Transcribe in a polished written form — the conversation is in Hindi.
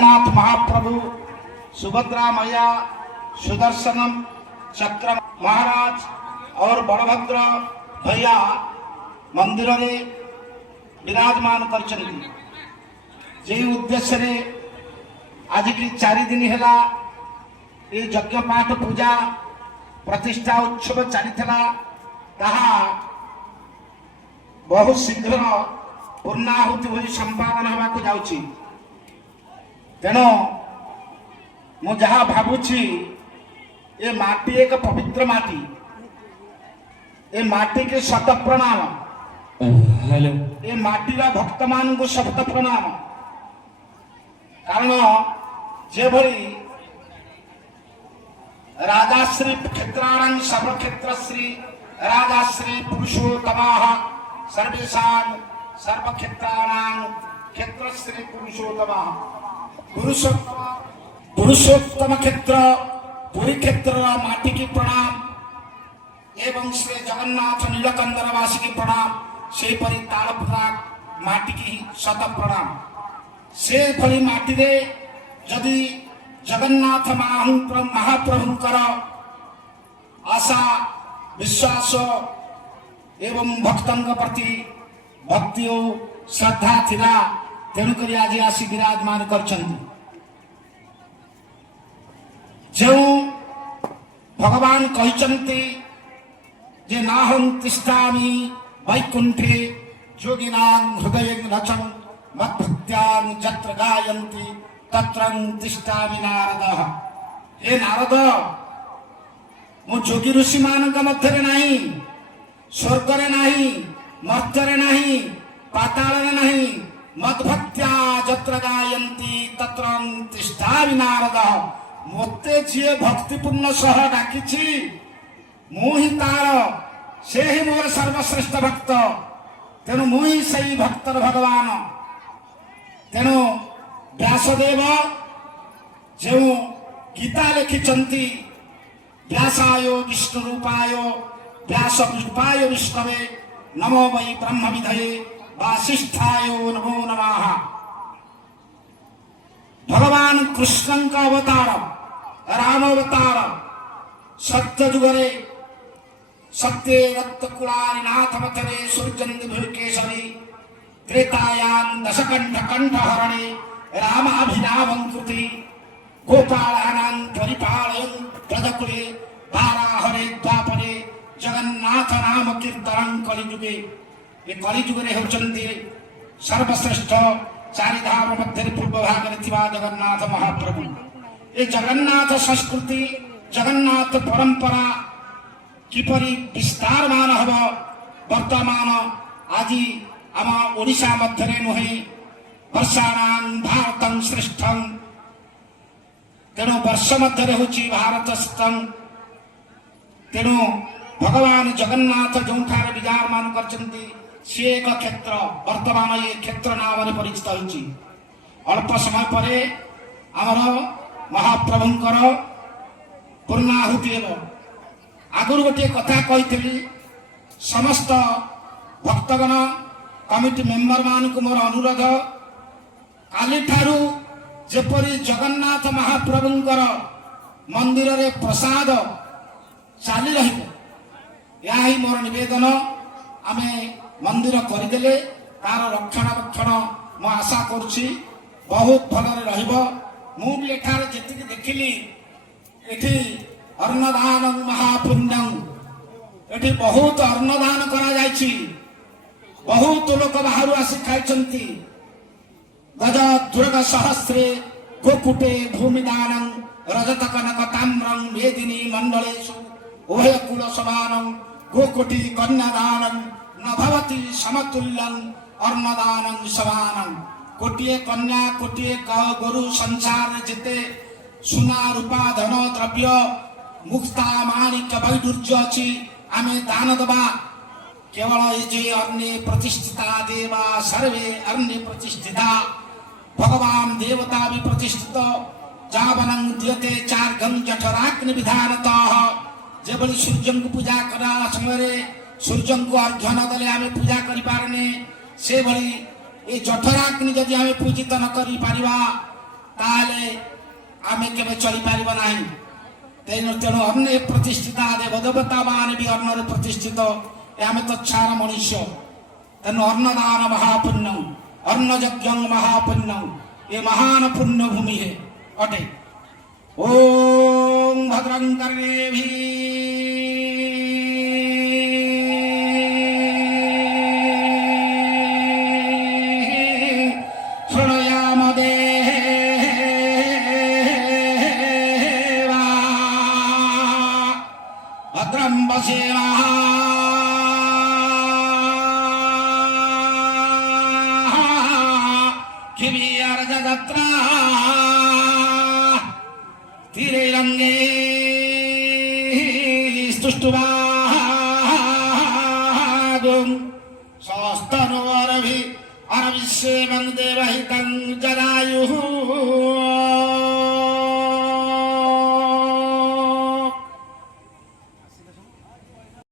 जगन्नाथ महाप्रभु, सुभद्रा मैया, सुदर्शनम चक्र महाराज और बलभद्र भैया मंदिर रे विराजमान करछन्ति। जे उद्देश्य रे आज की 4 दिन है ये यज्ञ पाठ पूजा प्रतिष्ठा उत्सव चली बहुत शीघ्र पूर्णाहुति हो संपादन होगा जाऊँगी। तेणु मु जहाँ भावुची ये माटी एक पवित्र माटी, ये माटी के शत प्रणाम। ये माटीर भक्त मान को शत प्रणाम। कारण जे भली राजाश्री क्षेत्राणां सर्वक्षेत्रश्री राजाश्री पुरुषोत्तमः सर्वेषां सर्वक्षेत्राणां क्षेत्रश्री पुरुषोत्तमः। पुरुषोत्तम क्षेत्र पुरी क्षेत्र माटी की प्रणाम एवं श्री जगन्नाथ नीलकंदरवासी की प्रणाम। से परी तालपुरा माटी की शत प्रणाम। से भली माटी रे जदि जगन्नाथ महाप्रभुंकर आशा विश्वास एवं भक्तंग प्रति भक्ति और श्रद्धा थिला तेणुक आज आसी विराजमान करछन्ति। जो भगवान कहते जे नाहं तिष्ठामि वैकुंठे योगिनां हृदय रचन मद्भक्त्यां जत्र गायन्ति तत्र तिष्ठामि नारदः। हे नारद, मु जोगी ऋषि मानक मध्य नहीं, स्वर्ग रे नहीं, मर्त्य रे नहीं, पाताल रे नहीं, मद्भक्त्या जत्र गायन्ति तत्र तिष्ठामि नारदः। मते जी भक्तिपूर्ण सह डाकिछि मुहि तार से ही मोर सर्वश्रेष्ठ भक्त। तेणु मुहि सही भक्तर भगवान। तेणु व्यासदेव जो गीता लिखिछन्ति व्यासाय विष्णु रूपाय व्यास रूपाय विष्णवे नमो वै ब्रह्म विधये वासिष्ठाय नमो नमः। भगवान कृष्ण का अवतार राम अवतार सत्य जुगरे सत्य रक्तकुलारि नाथ मथरे सूर्यन्ति भूकेशरी त्रेतायां दशकंठ कंठ हरणे रामाभिनावं कृति गोपालानां परिपालयन् प्रजकुले वाराहरे द्वापरे जगन्नाथ नाम कीर्तनं कलिजुगे। ये कलिजुगे होचन्ति सर्वश्रेष्ठ 4 धाम मध्य पूर्व भाग में जगन्नाथ महाप्रभु। ये जगन्नाथ संस्कृति जगन्नाथ परंपरा किपरि विस्तार मान हब वर्तमान आज आम ओडिशा मध्य नुहे वर्षाणां भारतं श्रेष्ठं। तेणु वर्ष मध्य होची भारत श्रेष्ठं। तेणु भगवान जगन्नाथ जो विराजमान करछन्ति सी एक क्षेत्र वर्तमान ये क्षेत्र नाम परिचित होती। अल्प समय पर आमर महाप्रभुंकर पूर्णाहुति आगुरी गोटे कथा कही समस्त भक्तगण कमिटी मेंबर मान को मोर अनुरोध काली ठारू जेपरी जगन्नाथ महाप्रभुंकर मंदिर रे प्रसाद चाली रहिबो या ही मोर निवेदन। आमे मंदिर करदेले तार रक्षणाबक्षण मु आशा करुछि बहुत भलरे रहिबो। मु भी एठारे जेतिक देखिली एठी अन्नदान महापुण्यं एठी बहुत अन्नदान करा जायछि। बहुत लोक बाहर आसी खाइछन्ति। गज दुर्ग सहस्रे गोकुटे भूमिदानं रजत कनक ताम्रं वेदिनी मंडलेषु उभय कुल समानं गोकुटी कन्यादानं न भवति समतुल्यं अन्नदानं समानं। कोटिए कन्या कोटिए गोरु संसार जिते सुना रूपा धन द्रव्य मुक्ता माणिक वैडूर्य अच्छी आमे दान दबा। केवल ये अन्य प्रतिष्ठिता देवा सर्वे अन्य प्रतिष्ठिता भगवान देवता भी प्रतिष्ठित जावनं दियते 4 घं जठराग्नि विधानतः। जेबली सूर्य को पूजा करा समय सूर्य को अर्घ्य न देले आमे पूजा करि पारने से भली ए जठराग्नि जदि आमे पूजित न करि पारिबा ତାହେଲେ ଆମେ କେବେ ଚଳିପାରିବ ନାହିଁ। ତେଣୁ ଅନ୍ନେ ପ୍ରତିଷ୍ଠିତା ଦେବଦେବତା ମାନେ ବି ଅନ୍ନରେ ପ୍ରତିଷ୍ଠିତ। ଆମେ ତ ଛାର ମଣିଷ। ତେଣୁ ଅନ୍ନଦାନ ମହାପୁଣ୍ୟ, ଅନ୍ନ ଯଜ୍ଞ ମହାପୁଣ୍ୟ, ଏ ମହାନ ପୁଣ୍ୟ ଭୂମି ଅଟେ। ଓಂ ଭଦ୍ରଂ କର୍ଣ୍ଣେଭି ଶୃଣୁୟାମ ଦେବା ভদ্রম বসেমা খিবিয়ার যাত্রা তীরে রঙ্গে स्तुष्टुवा